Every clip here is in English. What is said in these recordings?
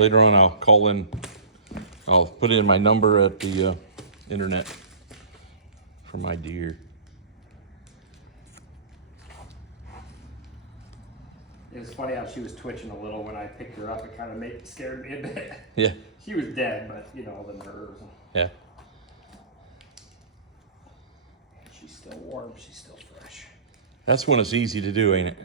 Later on, I'll call in. I'll put in my number at the internet for my deer. It was funny how she was twitching a little when I picked her up. It kind of scared me a bit. Yeah. She was dead, but you know, the nerves. Yeah. She's still warm. She's still fresh. That's when it's easy to do, ain't it?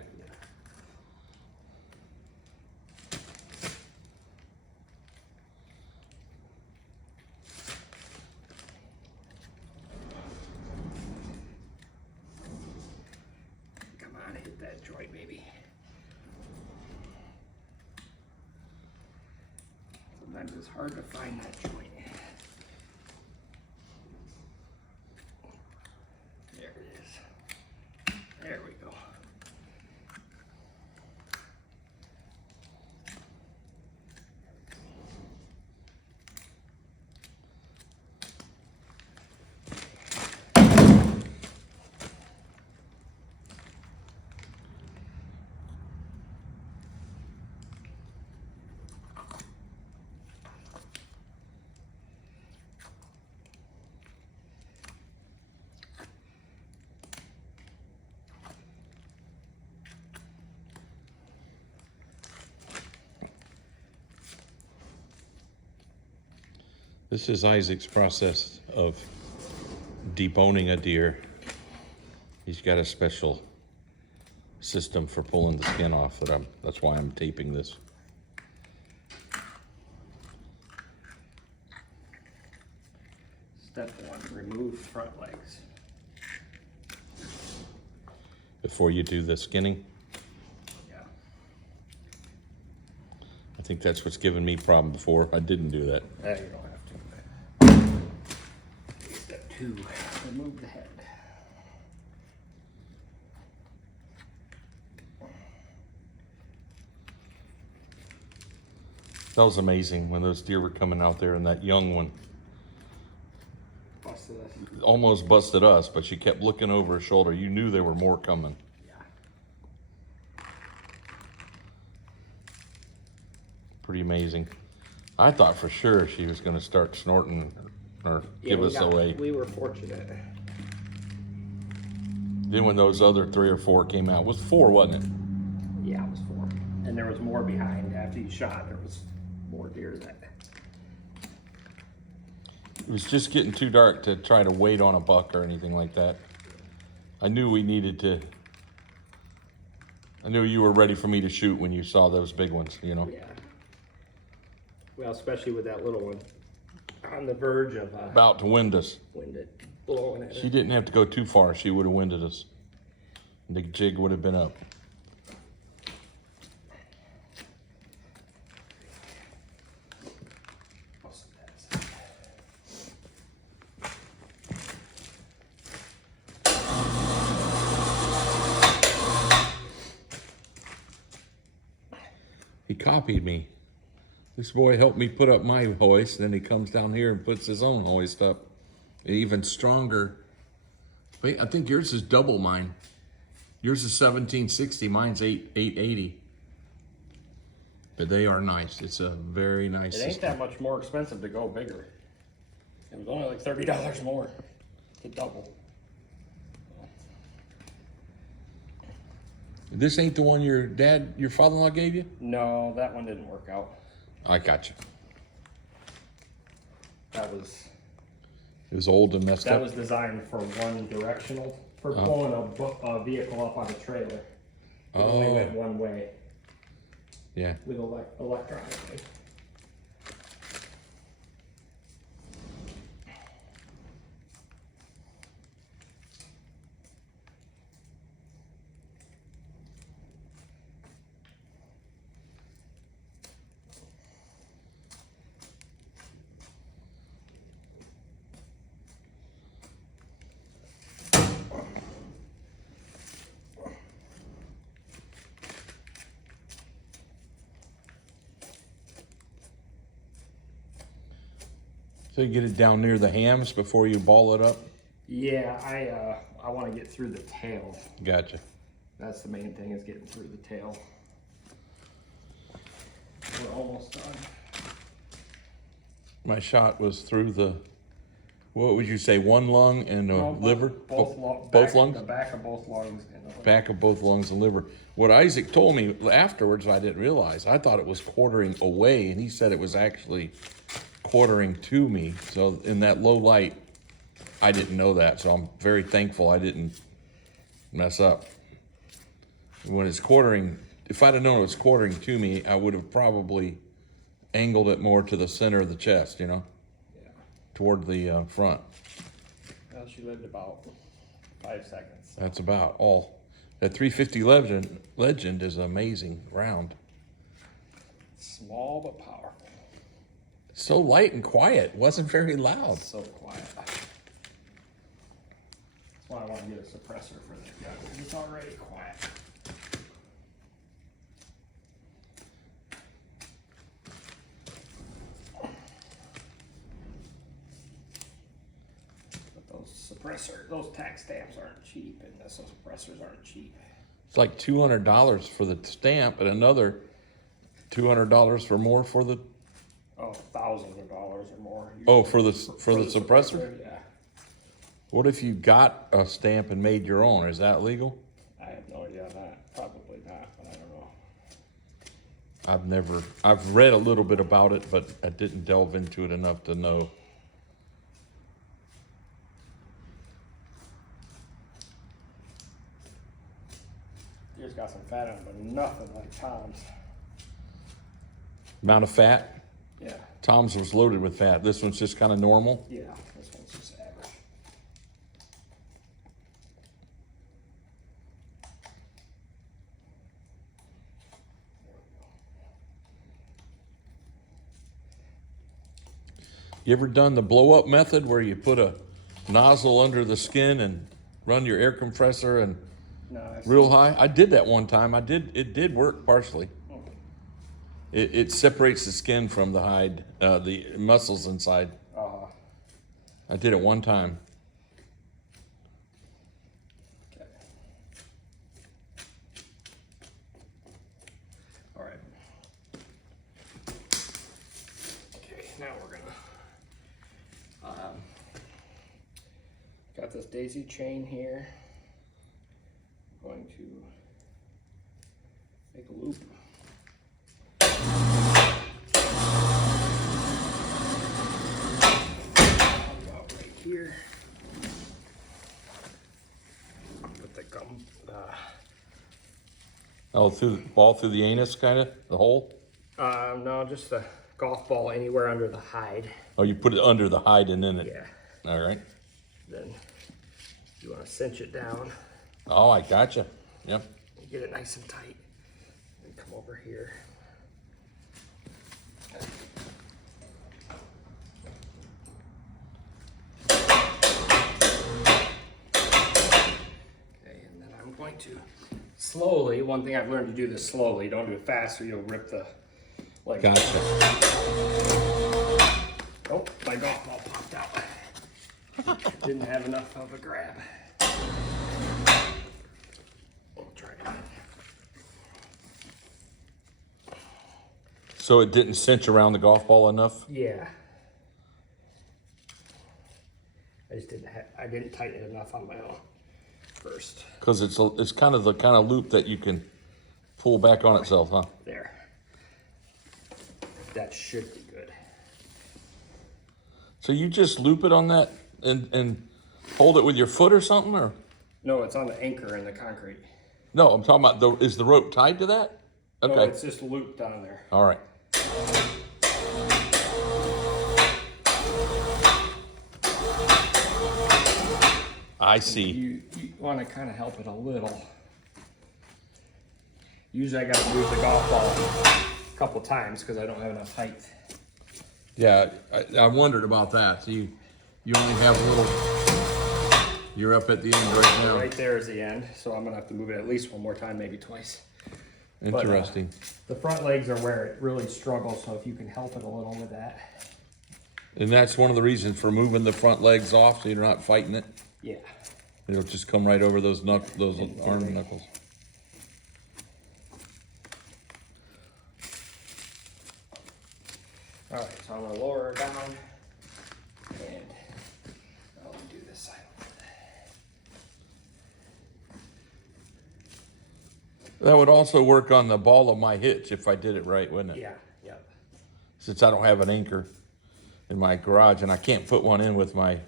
Come on, hit that joint, baby. Sometimes it's hard to find that joint. There it is. There we go. This is Isaac's process of deboning a deer. He's got a special system for pulling the skin off that's why I'm taping this. Step 1, remove front legs. Before you do the skinning. Yeah. I think that's what's given me problem before. I didn't do that. You don't have to. Step 2, remove the head. That was amazing when those deer were coming out there, and that young one Busted us. almost busted us, but she kept looking over her shoulder. You knew there were more coming. Yeah. Pretty amazing. I thought for sure she was going to start snorting or give us away. We were fortunate. Then when those other 3 or 4 came out, it was 4, wasn't it? Yeah, it was 4. And there was more behind after you shot. There was more deer that. It was just getting too dark to try to wait on a buck or anything like that. I knew we needed to. I knew you were ready for me to shoot when you saw those big ones, you know. Yeah. Well, especially with that little one on the verge of About to wind us. winded, blowing at She it. didn't have to go too far. She would have winded us. The jig would have been up. He copied me. This boy helped me put up my hoist, then he comes down here and puts his own hoist up. Even stronger. Wait, I think yours is double mine. Yours is 1760, mine's 880. But they are nice. It's a very nice It ain't system. that much more expensive to go bigger. It was only like $30 more to double. This ain't the one your father-in-law gave you? No, that one didn't work out. I got you. That was It was old and messed that up. was designed for one directional, for pulling a vehicle up on a trailer. It only went one way Yeah. with electronically. So you get it down near the hams before you ball it up? Yeah, I want to get through the tail. Gotcha. That's the main thing, is getting through the tail. We're almost done. My shot was through the, what would you say, one lung and a liver? Both lungs? The back of both lungs and the liver. Back of both lungs and liver. What Isaac told me afterwards, I didn't realize. I thought it was quartering away, and he said it was actually quartering to me. So in that low light, I didn't know that. So I'm very thankful I didn't mess up. When it's quartering, if I'd have known it was quartering to me, I would have probably angled it more to the center of the chest, you know, Yeah. toward the front. Well, she lived about 5 seconds. That's about all. That 350 legend is amazing round. Small but powerful. So light and quiet. Wasn't very loud. So quiet. That's why I want to get a suppressor for this gun. It's already quiet. Those tax stamps aren't cheap, and those suppressors aren't cheap. It's like $200 for the stamp and another $200 for more for the. Oh, thousands of dollars or more. Oh, for the suppressor? Yeah. What if you got a stamp and made your own? Is that legal? I have no idea on that. Probably not, but I don't know. I've read a little bit about it, but I didn't delve into it enough to know. Yours got some fat on it, but nothing like Tom's. Amount of fat? Yeah. Tom's was loaded with fat. This one's just kind of normal. Yeah, this one's just average. You ever done the blow up method where you put a nozzle under the skin and run your air compressor and No, real high? I did that one time. It did work partially. It separates the skin from the hide, the muscles inside. I did it one time. Okay. All right. Okay, now we're gonna got this daisy chain here. I'm going to make a loop. About right here. Put the gum. Oh, all through the anus, kind of the hole. No, just the golf ball anywhere under the hide. Oh, you put it under the hide and in it. Yeah. All right. Then you want to cinch it down. Oh, I gotcha. Yep. Get it nice and tight. And come over here. Okay, and then I'm going to slowly, one thing I've learned to do this slowly, don't do it fast or you'll rip the leg. Gotcha. Oh, my golf ball popped out. Didn't have enough of a grab. We'll try it. So it didn't cinch around the golf ball enough? Yeah. I didn't tighten it enough on my own first. Because it's kind of the kind of loop that you can pull back on itself, huh? There. That should be good. So you just loop it on that and hold it with your foot or something, or? No, it's on the anchor in the concrete. No, I'm talking about is the rope tied to that? Okay. No, it's just looped on there. All right. I see. You want to kind of help it a little. Usually I got to move the golf ball a couple times because I don't have enough height. Yeah, I wondered about that. So you only have a little. You're up at the end right now. Right there is the end, so I'm gonna have to move it at least one more time, maybe twice. Interesting. But, the front legs are where it really struggles, so if you can help it a little with that. And that's one of the reasons for moving the front legs off, so you're not fighting it. Yeah. It'll just come right over those arm knuckles. All right, so I'm gonna lower her down and I'll do this side. That would also work on the ball of my hitch if I did it right, wouldn't it? Yeah, yep. Since I don't have an anchor in my garage and I can't put one in with my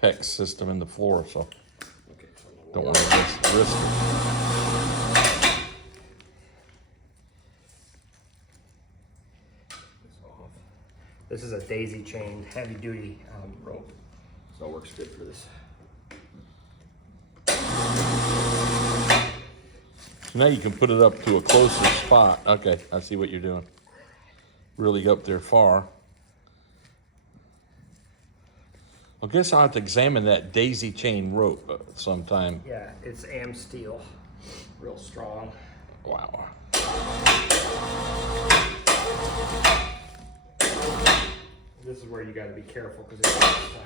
PEX system in the floor, so Okay, so I'm don't gonna want to risk it. this off. This is a daisy chain, heavy duty rope, so it works good for this. So now you can put it up to a closer spot. Okay, I see what you're doing. Really up there far. I guess I'll have to examine that daisy chain rope sometime. Yeah, it's AM steel, real strong. Wow. This is where you got to be careful because it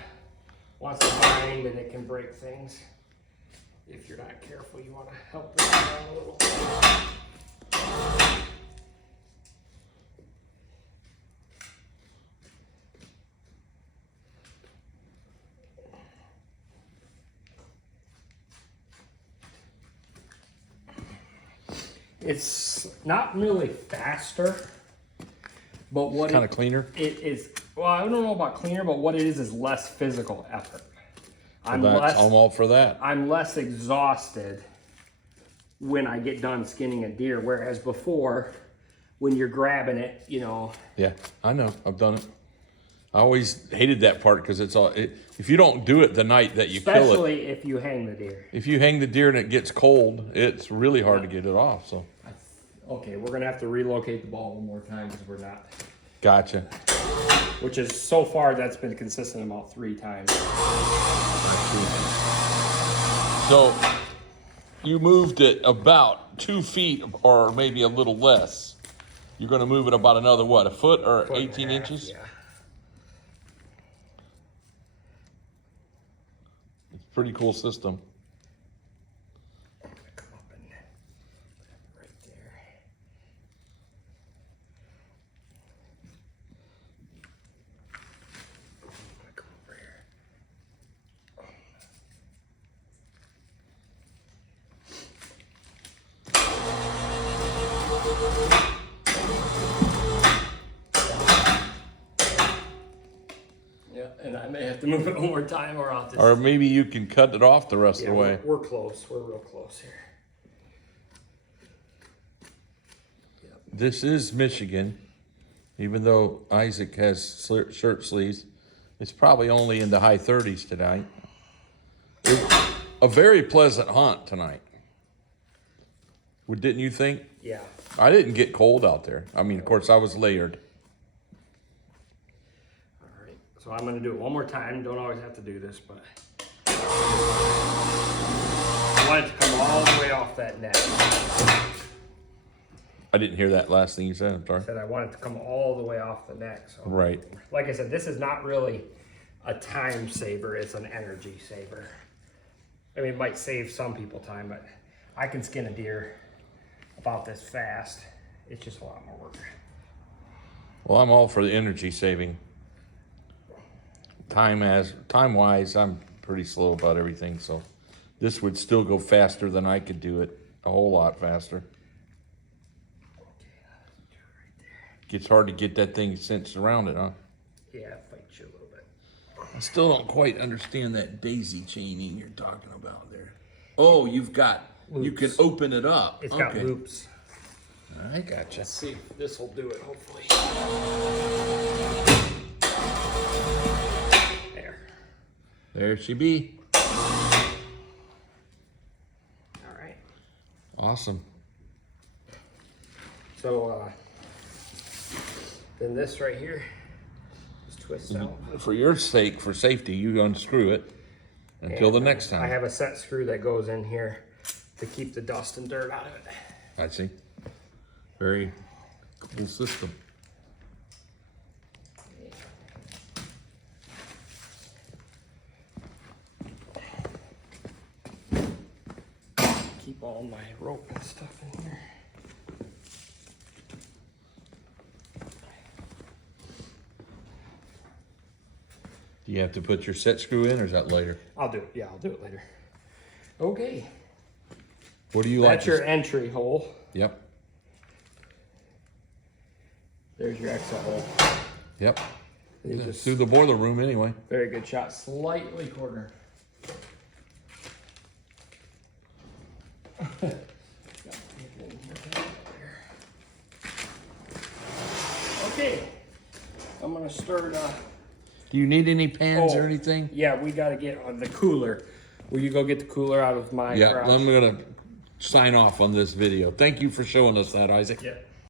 wants to bind and it can break things. If you're not careful, you want to help this down a little. It's not really faster, but what Kind of cleaner. it is, well, I don't know about cleaner, but what it is less physical effort. I'm I'm all for that. I'm less exhausted when I get done skinning a deer, whereas before, when you're grabbing it, you know. Yeah, I know. I've done it. I always hated that part because it's all. If you don't do it the night that you kill it, Especially if you hang the deer. if you hang the deer and it gets cold, it's really hard to get it off. So, Okay, we're gonna have to relocate the ball one more time because we're not. gotcha. Which is, so far, that's been consistent about 3 times. So, you moved it about 2 feet or maybe a little less. You're going to move it about another, what, a foot or Foot and a 18 half, inches? Yeah. It's a pretty cool system. I'm gonna come up and right there. I'm gonna come over here. Yeah, and I may have to move it one more time or I'll just. Or maybe you can cut it off the rest Yeah, of the way. we're close. We're real close here. This is Michigan, even though Isaac has shirt sleeves. It's probably only in the high 30s tonight. A very pleasant hunt tonight. Didn't you think? Yeah. I didn't get cold out there. I mean, of course, I was layered. All right. So I'm gonna do it one more time. Don't always have to do this, but I want it to come all the way off that neck. I didn't hear that last thing you said. I'm sorry. I said I want it to come all the way off the neck. So, Right. like I said, this is not really a time saver. It's an energy saver. I mean, it might save some people time, but I can skin a deer about this fast. It's just a lot more work. Well, I'm all for the energy saving. Time-wise, I'm pretty slow about everything, so this would still go faster than I could do it. A whole lot faster. Gets hard to get that thing cinched around it, huh? Yeah, it fights you a little bit. I still don't quite understand that daisy chaining you're talking about there. Oh, you can Loops. open it up. It's got loops. I gotcha. Let's see if this will do it, hopefully. There. There she be. All right. Awesome. So, then this right here just twists out. For your sake, for safety, you unscrew it until the And, next time. I have a set screw that goes in here to keep the dust and dirt out of it. I see. Very cool system. Keep all my rope and stuff in here. Do you have to put your set screw in, or is that later? I'll do it. Yeah, I'll do it later. Okay. What do you like? That's your entry hole. Yep. There's your exit hole. Yep. You just, Through the boiler room anyway. very good shot. Slightly corner. Okay. I'm gonna start. Do you need any pans or Oh, anything? Yeah, we gotta get on the cooler. Will you go get the cooler out of my Yeah, garage? I'm gonna sign off on this video. Thank you for showing us that, Isaac. Yeah.